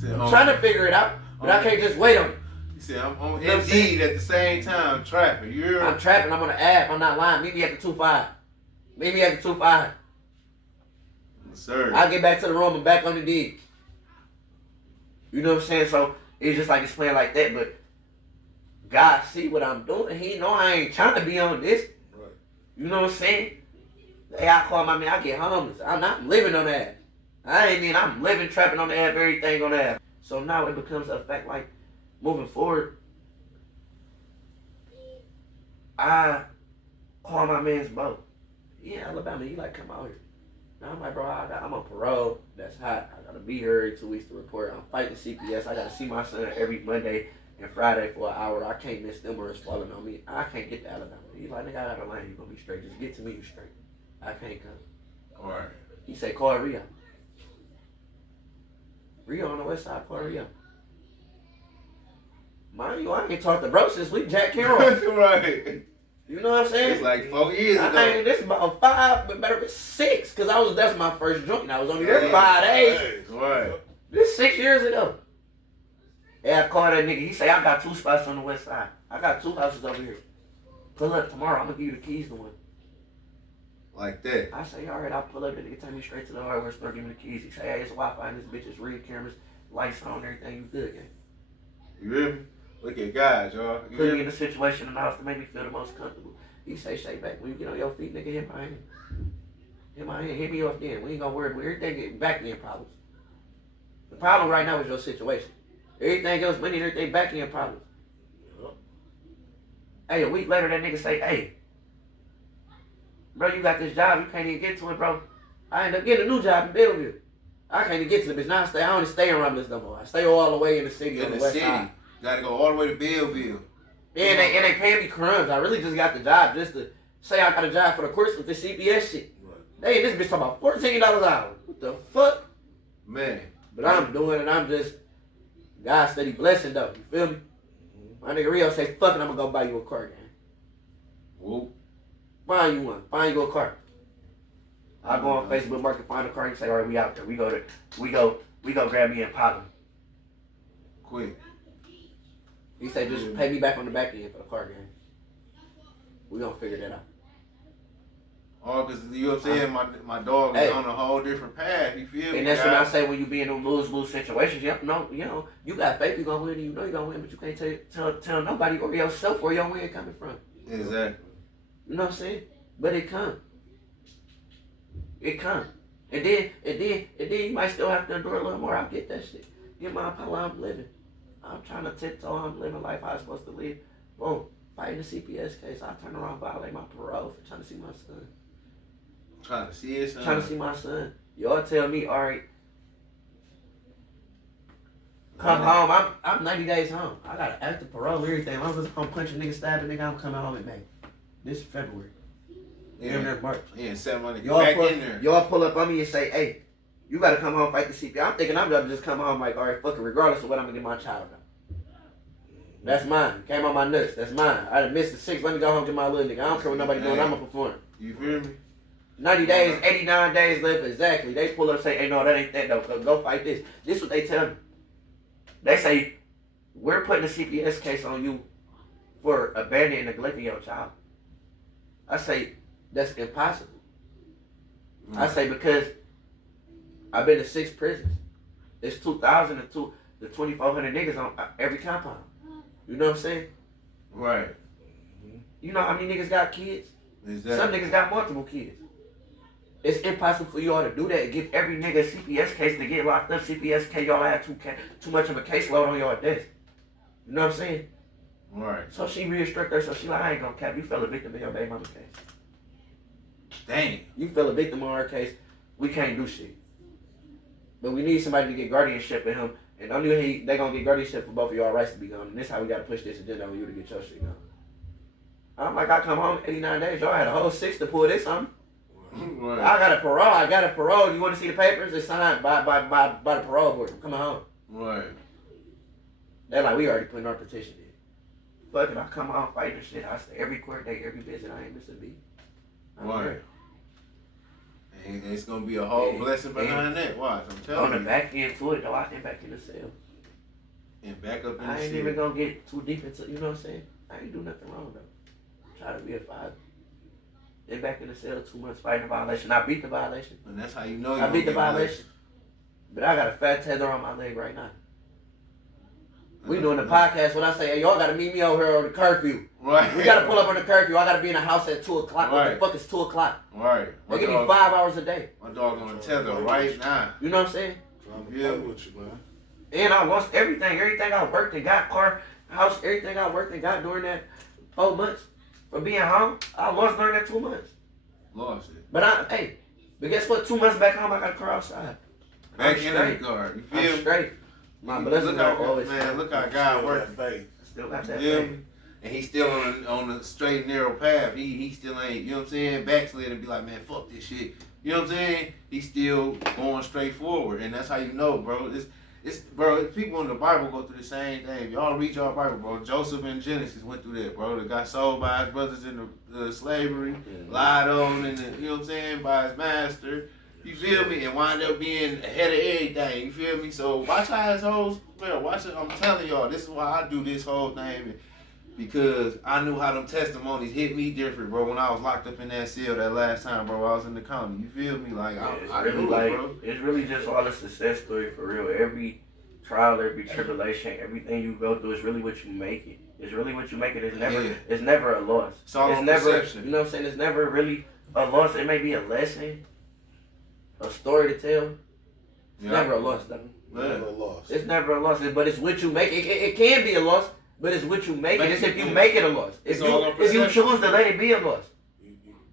I'm trying to figure it out, but I can't just wait on it. You said I'm on Indeed at the same time trapping. I'm trapping. I'm on the app. I'm not lying. Meet me at the 2-5. Meet me at the 2-5. Sir. I'll get back to the room and back on the D. You know what I'm saying? So it's just like explain like that, but God see what I'm doing. He know I ain't trying to be on this. Right. You know what I'm saying? Hey, I call my man, I get homeless. I'm not living on that. I'm living, trapping on the app, everything on the app. So now it becomes a fact, like, moving forward, I call my man's boat. Yeah, Alabama, he like, come out here. Now I'm like, bro, I'm on parole. That's hot. I gotta be here every 2 weeks to report. I'm fighting CPS. I gotta see my son every Monday. and Friday for an hour. I can't miss them or it's falling on me. I can't get to Alabama. He's like, nigga, I got a line. You gonna be straight. Just get to me, you straight. I can't come. All right. He say, call Rio. Rio on the west side, call Rio. Mind you, I ain't talked to bro since we Jack Carroll. Right. You know what I'm saying? It's like 4 years ago. I mean, this is about 5, but better be 6, because that's my first joint. I was only there 5 days. Right. This 6 years ago. Yeah, I called that nigga. He say, I got 2 spots on the west side. I got 2 houses over here. Pull up tomorrow. I'm going to give you the keys to one. Like that. I say, all right, I'll pull up. The nigga take me straight to the hardware store, give me the keys. He say, hey, it's Wi-Fi in this bitch. It's ring cameras, lights on, everything. You good, gang. You hear me? Look at guys, y'all. You Put hear me in me? the situation in the house to make me feel the most comfortable. He say, shake back. When you get on your feet, nigga, hit my hand. Hit my hand. Hit me off then. We ain't gonna worry about everything getting back end problems. The problem right now is your situation. Everything else, money and everything back end problems. Hey, a week later, that nigga say, hey, bro, you got this job. You can't even get to it, bro. I end up getting a new job in Belleville. I can't even get to the bitch. Now I only stay in Romulus no more. I stay all the way in the city on the west side. Gotta go all the way to Belleville. And they paying me crumbs. I really just got the job just to say I got a job for the course with the CPS shit. They this bitch talking about $14 an hour. What the fuck? Man. But I'm doing it. I'm just God steady blessing though. You feel me? My nigga Rio say, fuck it, I'm gonna go buy you a car, gang. Whoop. Find you one. Find you a car. I go on Facebook Market, find a car, and say, all right, we out there. We go grab me and Impala. Quick. He say, just pay me back on the back end for the car, gang. We gonna figure that out. Oh, because you know what I'm saying? My dog is Hey. on a whole different path. You feel me? And that's what guys? I say when you be in them lose-lose situations. You know, you got faith you gonna win, and you know you gonna win, but you can't tell nobody or yourself where your win coming from. Exactly. You know what I'm saying? But it come. It come. And then you might still have to endure a little more. I get that shit. Get my Impala, I'm living. I'm trying to tiptoe, I'm living life how I'm supposed to live. Boom. Fighting the CPS case, I turn around, violate my parole for trying to see my son. Trying to see it, son. Trying to see my son. Y'all tell me, all right, come home. I'm 90 days home. I got an active parole, everything. As long as I'm punching nigga, stabbing nigga, I'm coming home in May. This is February. Yeah. March. Yeah, 7 months. Get Y'all back pull, in there. y'all pull up on me and say, hey, you gotta come home fight the CPS. I'm thinking I'm gonna just come home like, all right, fuck it, regardless of what I'm gonna get my child done. That's mine. Came on my nuts. That's mine. I done missed the 6. Let me go home and get my little nigga. I don't care what nobody doing. I'm a performer. You feel me? 90 days, 89 days left exactly. They pull up and say, hey, no, that ain't that though. Go fight this. This is what they tell me. They say, we're putting a CPS case on you for abandoning and neglecting your child. I say, that's impossible. I say, because I've been to 6 prisons. It's 2,000 to 2,400 niggas on every compound. You know what I'm saying? Right. You know how many niggas got kids? Exactly. Some niggas got multiple kids. It's impossible for y'all to do that and give every nigga a CPS case to get locked up. CPS case, y'all have too much of a caseload on your desk. You know what I'm saying? Right. So she restrict her, so she like, I ain't gonna cap. You fell a victim in your baby mama case. Dang. You fell a victim on her case. We can't do shit. But we need somebody to get guardianship in him. And I knew they gonna get guardianship for both of y'all rights to be gone. And this how we gotta push this agenda on you to get your shit gone. I'm like, I come home 89 days. Y'all had a whole 6 to pull this on. Right. I got a parole. You want to see the papers? It's signed by the parole board. I'm coming home. Right. They're like, we already putting our petition in. Fuck it, I come home fighting this shit. I stay every court day, every visit. I ain't missing a beat. Right. And it's gonna be a whole blessing behind that. Watch, I'm telling you. On the back end to it though, I ain't back in the cell. And back up in the I ain't city. even gonna get too deep into, you know what I'm saying? I ain't do nothing wrong though. Try to be a father. Then back in the cell 2 months fighting a violation. I beat the violation. And that's how you know I beat the violation. But I got a fat tether on my leg right now. We doing the podcast when I say, hey, y'all gotta meet me over here on the curfew. Right. We gotta pull up on the curfew. I gotta be in the house at 2 o'clock. What the Right. fuck is 2 o'clock? Right. They give me 5 hours a day. My dog on the tether right now. You know what I'm saying? Trying to play with you, man. And I lost everything. Everything I worked and got, car, house, everything I worked and got during that 4 months for being home, I lost during that 2 months. Lost it. But but guess what? 2 months back home, I got a car outside. Back I'm in straight. the car. You I'm feel me? straight. My blessings look how don't always man, look how Still God got working. faith. still got that Yeah. faith. And he's still on the straight and narrow path. He still ain't, you know what I'm saying, backslid and be like, man, fuck this shit. You know what I'm saying? He's still going straight forward. And that's how you know, bro. It's people in the Bible go through the same thing. Y'all read y'all Bible, bro. Joseph in Genesis went through that, bro. They got sold by his brothers in the slavery, lied on, and you know what I'm saying, by his master. You feel me? And wind up being ahead of everything. You feel me? So watch how his whole, man, watch it. I'm telling y'all, this is why I do this whole thing. Because I knew how them testimonies hit me different, bro. When I was locked up in that cell that last time, bro, I was in the county. You feel me? Like, I really knew like, it, bro. it's really just all a success story for real. Every trial, every tribulation, everything you go through is really what you make it. It's really what you make it. It's never a loss. It's all on perception. You know what I'm saying? It's never really a loss. It may be a lesson, a story to tell. It's never a loss, though. Never a loss. It's never a loss, but it's what you make it. It can be a loss, but it's what you make it. It's if you make it a loss. If you choose to let it be a loss.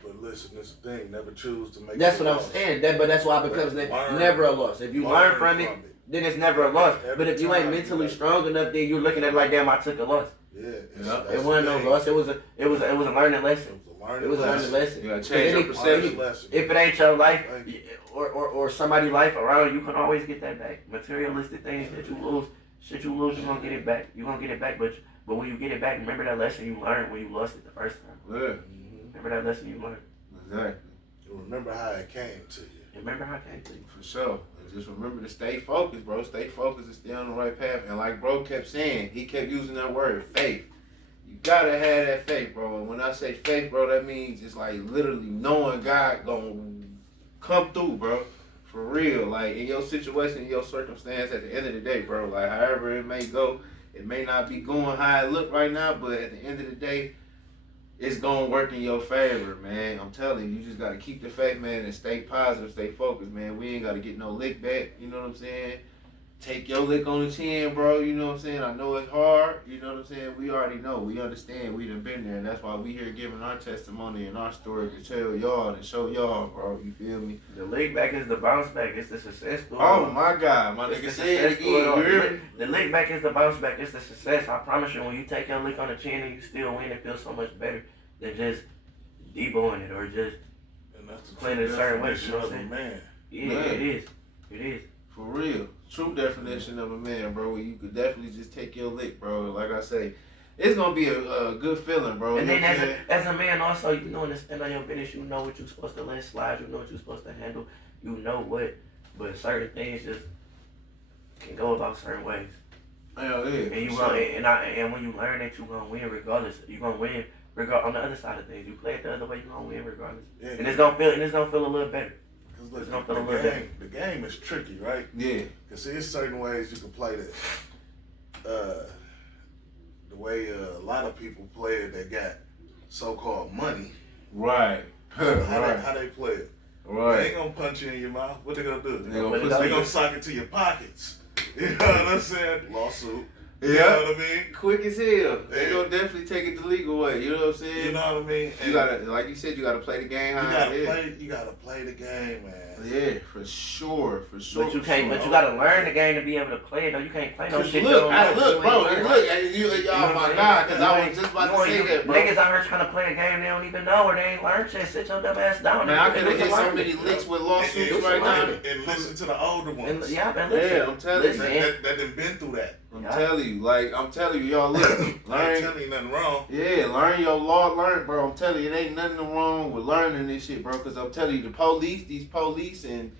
But listen, this thing, never choose to make That's it what a I'm loss. saying. But that's why it becomes never a loss. If you learn from it, then it's never a loss. But if you ain't mentally strong enough, then you're looking at it like, damn, I took a loss. Yeah, It wasn't no loss. It was a learning lesson. It was a learning lesson. You gotta change your perception. If it ain't your life or somebody's life around you, you can always get that back. Materialistic things that you lose, shit you lose, you're gonna get it back. You're gonna get it back, but when you get it back, remember that lesson you learned when you lost it the first time. Yeah. Remember that lesson you learned. Exactly. Remember how it came to you. Remember how it came to you. For sure. And just remember to stay focused, bro. Stay focused and stay on the right path. And like bro kept saying, he kept using that word, faith. You gotta have that faith, bro. And when I say faith, bro, that means it's like literally knowing God gonna come through, bro. For real. Like in your situation, in your circumstance, at the end of the day, bro, like however it may go, it may not be going how it look right now, but at the end of the day, it's gonna work in your favor, man. I'm telling you, you just gotta keep the faith, man, and stay positive, stay focused, man. We ain't gotta get no lick back, you know what I'm saying? Take your lick on the chin, bro, you know what I'm saying? I know it's hard, you know what I'm saying? We already know, we understand, we done been there, and that's why we here giving our testimony and our story to tell y'all and show y'all, bro, you feel me? The lick back is the bounce back. It's the success story. Oh my God, my It's nigga the said it success story. again, you hear me? The lick back is the bounce back. It's the success. I promise you, when you take your lick on the chin and you still win, it feels so much better than just deboing it or just And that's the playing it a certain way. You know what I'm definition saying? of a man. Yeah, Man. it is. It is. For real. True definition of a man, bro. Where you could definitely just take your lick, bro. Like I say, it's gonna be a good feeling, bro. And You then know what I'm saying? as a man also, you know, to stand on your business, you know what you're supposed to let slide, you know what you're supposed to handle, you know what, but certain things just can go about certain ways. Hell yeah. And you for gonna, sure. and when you learn that you're gonna win regardless, you're gonna win on the other side of things. You play it the other way, you're gonna win regardless. Yeah, And it's gonna feel a little better. Because It's look, gonna feel a little better. the game is tricky, right? Yeah. Because there's certain ways you can play this. The way a lot of people play it that got so-called money. Right. How they play it. They Right. ain't gonna punch you in your mouth. What they gonna do? They gonna put They some- gonna sock it to your pockets. You know what I'm saying? Lawsuit. You Yeah. know what I mean? Quick as hell. They Yeah. gonna definitely take it the legal way. You know what I'm saying? You know what I mean? You gotta, like you said, you gotta play the game how it is. You gotta play the game, man. Yeah, for sure, for sure. But you for can't. sure. But you gotta learn the game to be able to play it. Though you can't play no Cause shit. look, you don't know. look, You bro, ain't and learn. look, and you, oh my God, cause I was just about to say that, bro. Niggas out here trying to play a game they don't even know or they ain't learned shit. Sit your dumb ass down. Man, I and could do hit some so learning. many licks with And lawsuits right now. And listen to the older ones. And, yeah, man, listen. Yeah, I'm telling you, Listen, man. That done been through that. I'm telling you, y'all look, I ain't learn. telling you nothing wrong. Yeah, learn your law, learn, bro. I'm telling you, it ain't nothing wrong with learning this shit, bro. Cause I'm telling you, these police, and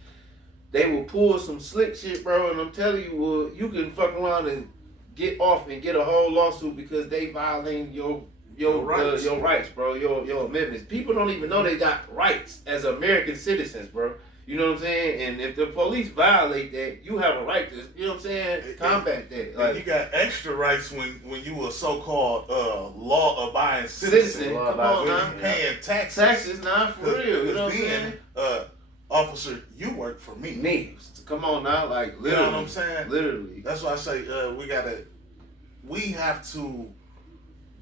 they will pull some slick shit, bro. And I'm telling you, you can fuck around and get off and get a whole lawsuit because they violating your rights, bro. Your amendments. People don't even know they got rights as American citizens, bro. You know what I'm saying? And if the police violate that, you have a right to, you know what I'm saying, combat that. And you got extra rights when you a so-called law-abiding citizen. Come on, When now. you paying taxes. Taxes, nah, for real. You know what I'm saying? Officer, you work for me. Me. Come on now, like You literally. know what I'm saying? Literally. That's why I say we have to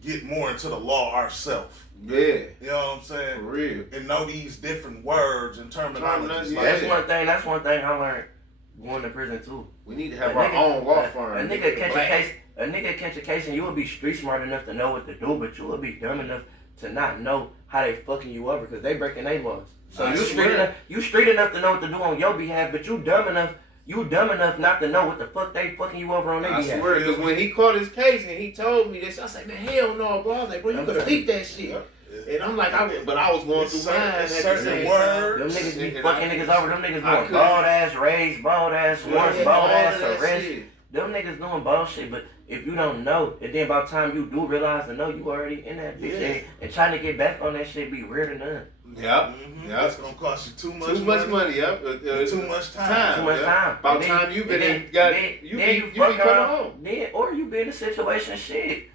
get more into the law ourselves. Yeah. You know what I'm For saying? real. And know these different words and terminologies. Yeah. Like That's one thing I learned going to prison too. We need to have our own law firm. A nigga catch a case and you will be street smart enough to know what to do, but you will be dumb enough to not know how they fucking you over because they breaking their laws. So you street enough to know what to do on your behalf, but you dumb enough not to know what the fuck they fucking you over on their behalf. I swear, because when he caught his case and he told me this, I was like, man, hell no, bro. I was like, bro, you could have beat that shit. And I'm like, but I was going through mine. Certain words. Them niggas be fucking niggas over. Them niggas doing bald ass raids, bald ass warrants, bald ass arrests. Them niggas doing bullshit, but if you don't know, and then by the time you do realize to know, you already in that bitch and trying to get back on that shit be weird enough. Yep. That's gonna cost you too much money. Yep. Too much time. Too much time. About time you been you be coming home. Then or you be in a situation shit.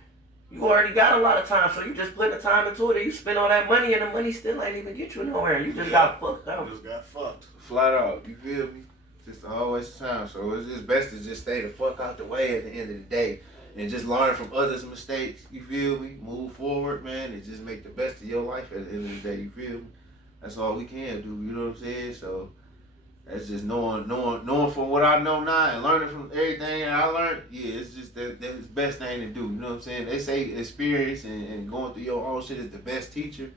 You already got a lot of time, so you just put the time into it and you spend all that money and the money still ain't even get you nowhere. You just got fucked up. Just got fucked. Flat out. You feel me? Just always time. So it's just best to just stay the fuck out the way at the end of the day. And just learn from others' mistakes, you feel me? Move forward, man, and just make the best of your life at the end of the day, you feel me? That's all we can do, you know what I'm saying? So that's just knowing from what I know now and learning from everything that I learned. Yeah, it's just that's the best thing to do, you know what I'm saying? They say experience and going through your own shit is the best teacher.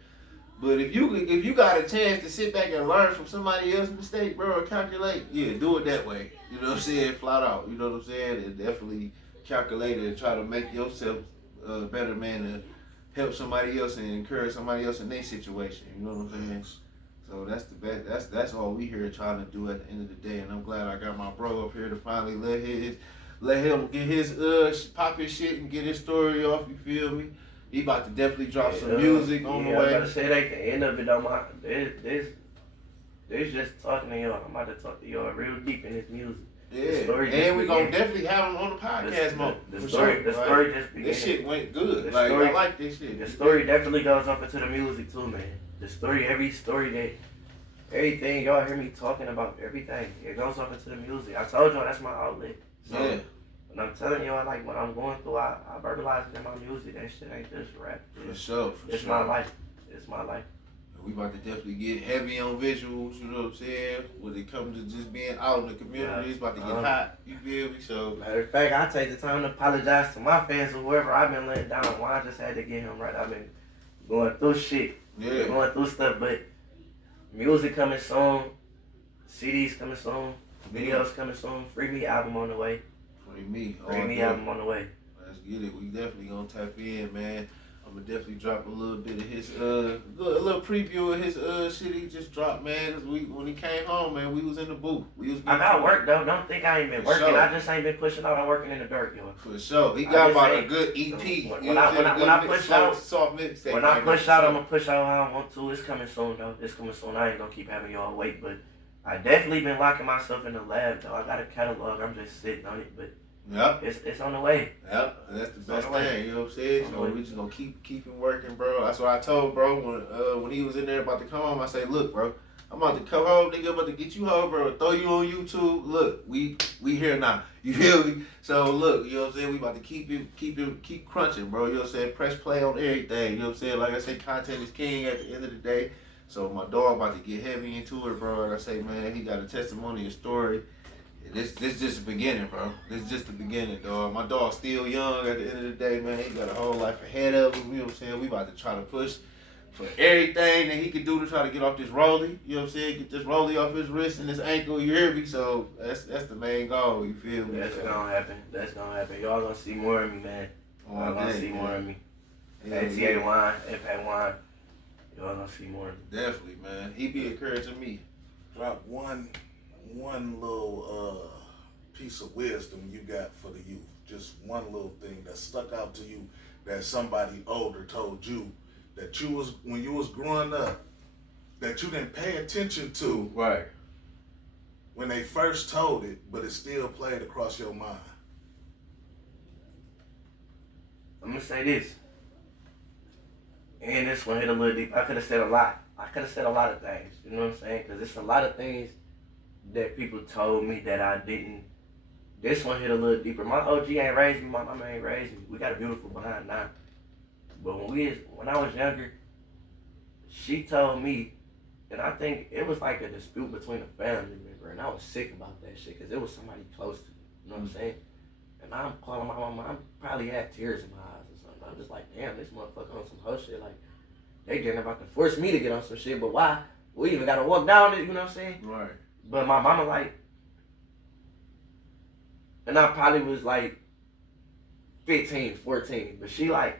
But if you got a chance to sit back and learn from somebody else's mistake, bro, or calculate, yeah, do it that way. You know what I'm saying? Flat out, you know what I'm saying? And definitely calculate it and try to make yourself a better man to help somebody else and encourage somebody else in their situation. You know what I'm saying? So that's the best. That's all we here trying to do at the end of the day. And I'm glad I got my bro up here to finally let him get his pop his shit and get his story off. You feel me? He about to definitely drop some music on the way. I'm about to say that at the end of it, though, there's just talking to y'all. I'm about to talk to y'all real deep in this music. Yeah, and we're going to definitely have him on the podcast more. The story just began. This shit went good. I like this shit. The story definitely goes off into the music too, man. The story, everything y'all hear me talking about, everything, it goes off into the music. I told y'all that's my outlet. So, yeah. And I'm telling y'all, like, when I'm going through, I verbalize it in my music. That shit ain't just rap. For sure. It's my life. It's my life. We about to definitely get heavy on visuals, you know what I'm saying? When it comes to just being out in the community, it's about to get hot, you feel me? So, matter of fact, I take the time to apologize to my fans or whoever I've been letting down. Why I just had to get him right. I've been going through shit. Yeah. Going through stuff, but music coming soon, CDs coming soon, videos coming soon, Free Me album on the way. Free Me album on the way. Let's get it. We definitely gonna tap in, man. I'm gonna definitely drop a little bit of his a little preview of his shit he just dropped, man. Cause when he came home, man, we was in the booth. I got work though. Don't think I ain't been working. Sure. I just ain't been pushing out. I'm working in the dirt, yo. For sure. He got about a good EP. When I push out, soft mixtape. When I push out, I'm gonna push out how I want to. It's coming soon though. It's coming soon. I ain't gonna keep having y'all wait, but I definitely been locking myself in the lab though. I got a catalog. I'm just sitting on it, but. Yep. It's on the way. Yep. That's the best thing, you know what I'm saying? So we just gonna keep him working, bro. That's what I told bro when he was in there about to come home. I say, look, bro, I'm about to come home, nigga. I'm about to get you home, bro. Throw you on YouTube. Look, we here now. You feel me? So look, you know what I'm saying? We about to keep crunching, bro. You know what I'm saying? Press play on everything. You know what I'm saying? Like I say, content is king at the end of the day. So my dog about to get heavy into it, bro. And I say, man, he got a testimony, a story. This just the beginning, bro. This just the beginning, dog. My dog's still young at the end of the day, man. He got a whole life ahead of him, you know what I'm saying? We about to try to push for everything that he can do to try to get off this rollie, you know what I'm saying? Get this rollie off his wrist and his ankle, you hear me? So that's the main goal, you feel me? That's gonna happen. Y'all gonna see more of me, man. Y'all gonna see more of me. A.T.A. Juan, A.T.A. Juan. Y'all gonna see more of me. Definitely, man. He be encouraging me. Drop one little piece of wisdom you got for the youth. Just one little thing that stuck out to you that somebody older told you that you was when you was growing up that you didn't pay attention to. Right. When they first told it, but it still played across your mind. I'm gonna say this. And this one hit a little deep. I could have said a lot. I could have said a lot of things. You know what I'm saying? Because it's a lot of things that people told me that I didn't. This one hit a little deeper. My OG ain't raised me. My mama ain't raised me. We got a beautiful behind now. But when I was younger, she told me And I think it was like a dispute between a family member, and I was sick about that shit because it was somebody close to me. You know what I'm saying? And I'm calling my mama. I probably had tears in my eyes or something. I'm just like, damn, this motherfucker on some hoe shit. Like, they getting about to force me to get on some shit, but why? We even gotta walk down it, you know what I'm saying? Right. But my mama like, and I probably was like 15, 14, but she like,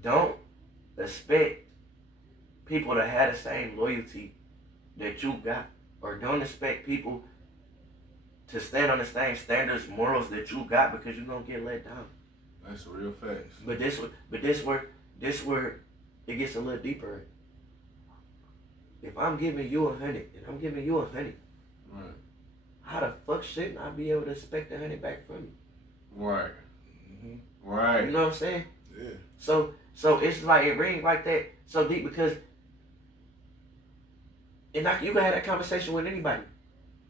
don't expect people to have the same loyalty that you got, or don't expect people to stand on the same standards, morals that you got, because you're gonna get let down. That's a real fact. But this where it gets a little deeper. If I'm giving you 100 and I'm giving you 100, Right. how the fuck shouldn't I be able to expect 100 back from you? Right. Mm-hmm. Right. You know what I'm saying? Yeah. So it's like it rings like that so deep because you can have that conversation with anybody,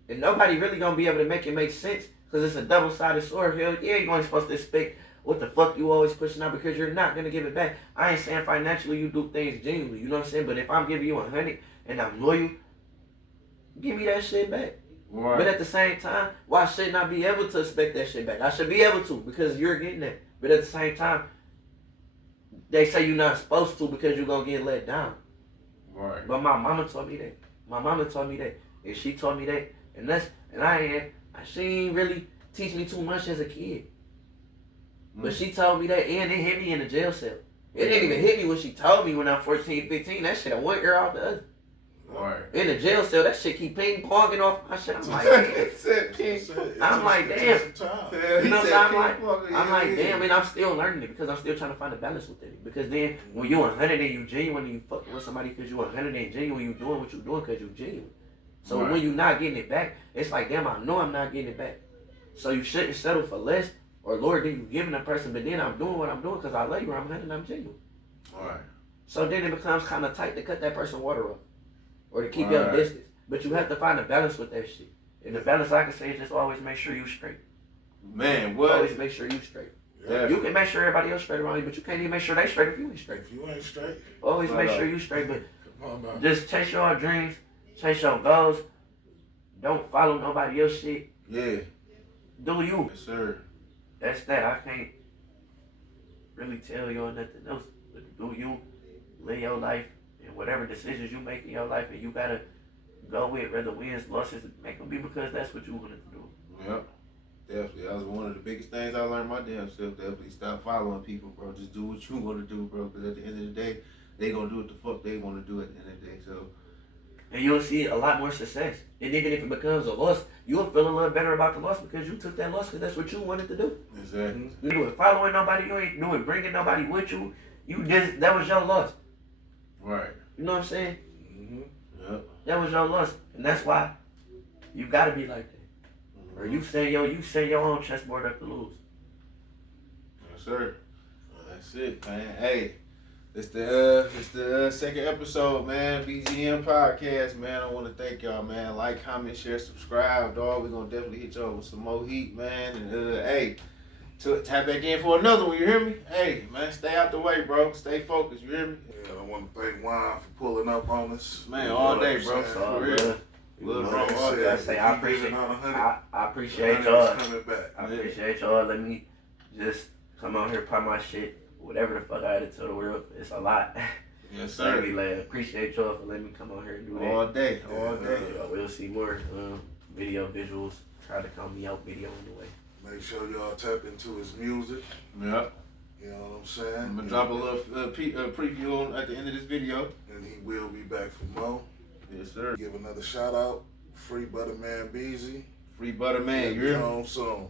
and nobody really gonna be able to make it make sense because it's a double-sided sword. Hell yeah, you're only supposed to expect what the fuck you always pushing out because you're not gonna give it back. I ain't saying financially you do things genuinely, you know what I'm saying? But if I'm giving you 100 and I'm loyal, give me that shit back. Right. But at the same time, why shouldn't I be able to expect that shit back? I should be able to because you're getting that. But at the same time, they say you're not supposed to because you're gonna get let down. Right. But my mama taught me that. My mama taught me that, and she taught me that, she ain't really teach me too much as a kid. But she told me that, and it hit me in the jail cell. It didn't even hit me when she told me when I'm 14, 15. That shit, I one ear out the other. Right. In the jail cell, that shit keep ping-ponging off my shit. I'm like, I'm like, damn. You know what I'm saying? I'm like, damn, and I'm still learning it because I'm still trying to find a balance with it. Because then, when you 100 and you genuine and you fucking with somebody because you 100 and genuine, you doing what you doing because you genuine. So Right. when you not getting it back, it's like, damn, I know I'm not getting it back. So you shouldn't settle for less or lower than you giving a person, but then I'm doing what I'm doing because I love you, I'm 100 and I'm genuine. Right. So then it becomes kind of tight to cut that person water off or to keep your distance. But you have to find a balance with that shit. And the balance I can say is just always make sure you straight. Man, what? Always make sure you straight. Yeah. You can make sure everybody else straight around you, but you can't even make sure they straight if you ain't straight. If you ain't straight, Always make sure you straight, but come on now. just chase your dreams, chase your goals. Don't follow nobody else shit. Yeah. Do you. Yes, sir. That's that. I can't really tell y'all nothing else. But do you. Live your life. And whatever decisions you make in your life and you gotta go with, whether wins, losses, make them be because that's what you wanted to do. Yep. Definitely. That was one of the biggest things I learned my damn self. Definitely stop following people, bro. Just do what you want to do, bro. Because at the end of the day, they gonna do what the fuck they want to do at the end of the day. So. And you'll see a lot more success. And even if it becomes a loss, you'll feel a little better about the loss because you took that loss because that's what you wanted to do. Exactly. You do it following nobody, you ain't doing bringing nobody with you. That was your loss. Right. You know what I'm saying? Mm-hmm. Yep. That was your loss. And that's why you gotta be like that. Mm-hmm. Or you set your own chessboard up to lose. Yes, sir. That's it, man. Hey, it's the second episode, man. B.G.M podcast, man. I want to thank y'all, man. Like, comment, share, subscribe, dog. We're gonna definitely hit y'all with some more heat, man. And hey, tap back in for another one. You hear me? Hey, man, stay out the way, bro. Stay focused. You hear me? Yeah, I want to thank Juan for pulling up on us. Man, all day, bro. For real. Look, bro, all day. I appreciate y'all. Coming back. I appreciate y'all. Let me just come out here, pop my shit. Whatever the fuck I had to tell the world, it's a lot. Yes, sir. Appreciate y'all for letting me come out here and do that. All day. We'll see more video visuals. Try to come me out video anyway. Make sure y'all tap into his music. Yep. You know what I'm saying? I'm gonna drop a little preview on at the end of this video. And he will be back for more. Yes, sir. Give another shout out. Free Butterman Beezy. Free Butterman, you hear me? Home soon.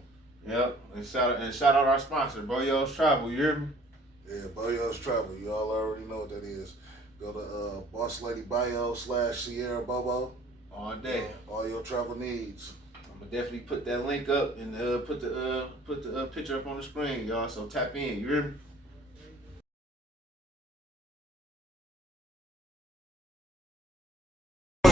Yep. And shout out our sponsor, Boyo's Travel, you hear me? Yeah, Boyo's Travel. You all already know what that is. Go to Boss Lady Bio /Sierra Bobo. All day. All your travel needs. I'm gonna definitely put that link up and put the picture up on the screen, y'all. So tap in, you hear me?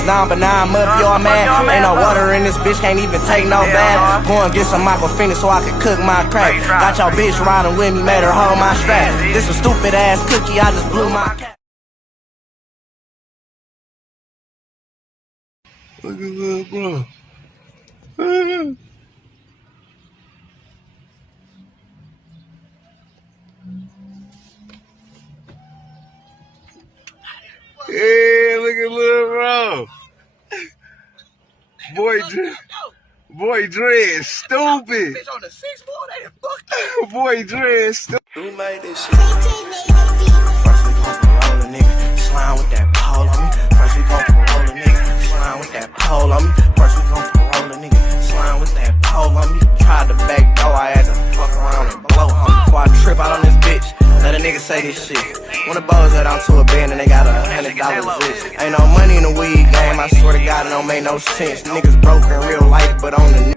Down, but now I'm up, y'all mad. Ain't no water in this bitch, can't even take no bath. Go and get some aquafina so I can cook my crack. Got y'all bitch riding with me, made her hold my strap. This a stupid ass cookie, I just blew my cat. Look at little bro. Yeah, look at little bro. Boy dread stupid. Boy dread stupid. Who made this shit? First we gon' parole a nigga, slime with that pole on me. First we gon' parole a nigga, slime with that pole on me. First we gon' parole a nigga, slime with that pole on me. Tried the back door, I had to fuck around and blow homie. Before I trip out on this bitch, let a nigga say this shit. When the boys let onto a band and they got $100 list. Ain't no money in the weed game, I swear to God it don't make no sense. Niggas broke in real life, but on the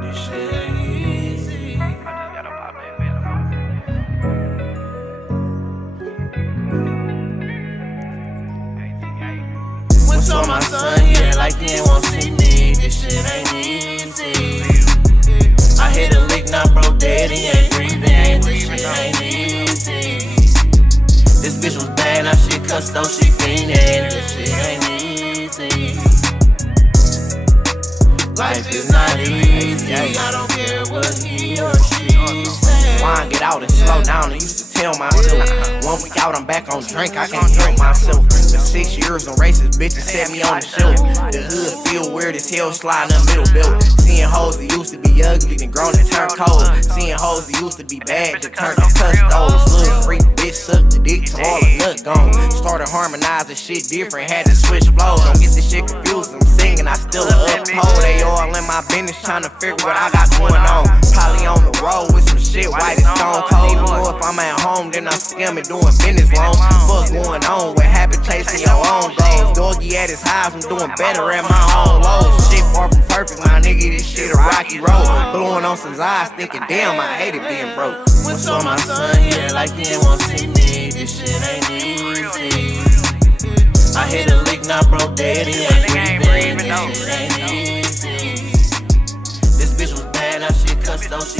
this shit ain't easy. When saw my son, yeah, like he ain't want to see me. This shit ain't easy. I hit a lick, now bro dead, he ain't breathing. This shit ain't easy. This bitch was bad, now she cussed though she fiendin'. This shit ain't easy. Life is not easy. I don't care what he or she say. Juan, get out and slow down. I used to tell myself, 1 week out I'm back on drink, I can't drink myself. For 6 years on racist bitches set me on the shelf. The hood feel weird as hell, sliding in the middle belt. Seeing hoes that used to be ugly, then grown and turned cold. Seeing hoes that used to be bad, that turned to custos. Little freak bitch sucked the dick till all the nut gone. Started harmonizing shit different, had to switch flows. Don't get this shit confused, I'm singing, I still uphold. They all in my business trying to figure what I got going on. Probably on the road with some shit white as stone cold. You know if I'm at home, then I'm scamming, doing business loans. Fuck going on, what happened chasing your own goals. Doggy at his highs, I'm doing better at my own lows. Shit far from perfect, my nigga, this shit a rocky road. Blowing on some eyes, thinking damn, I hated being broke. When saw my son here, like he ain't want to see me. This shit ain't easy. I hit a lick, now bro dead, he ain't breathing. This shit ain't easy. This bitch was bad, now she cussed though she